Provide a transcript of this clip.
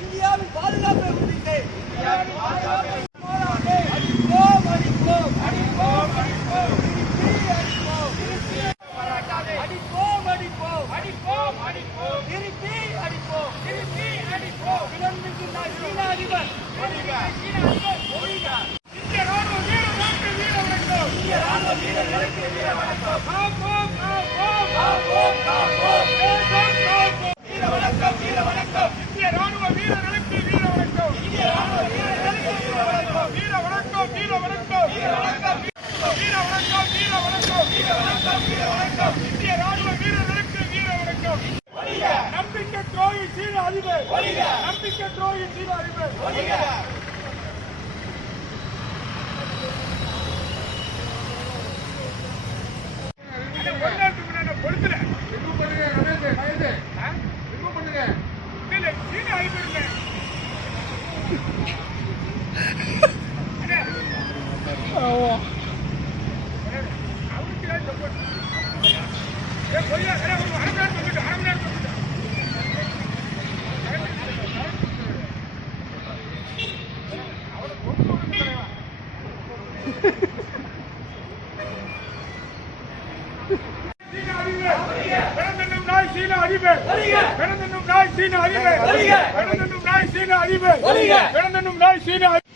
இந்தியாவின் பாதுகாப்பை உறுதி நம்பிக்கை துரோகி சீன அதிபர், நம்பிக்கை துரோகி சீன அதிபர். பொறுத்துல சீன அதிபர் சீன அதிபர், பிறந்தென்னும் நாய் சீன அதிபர், பிறந்தென்னும் நாய் சீன அதிபர், பிறந்தென்னும் நாய் சீன அதிபர்.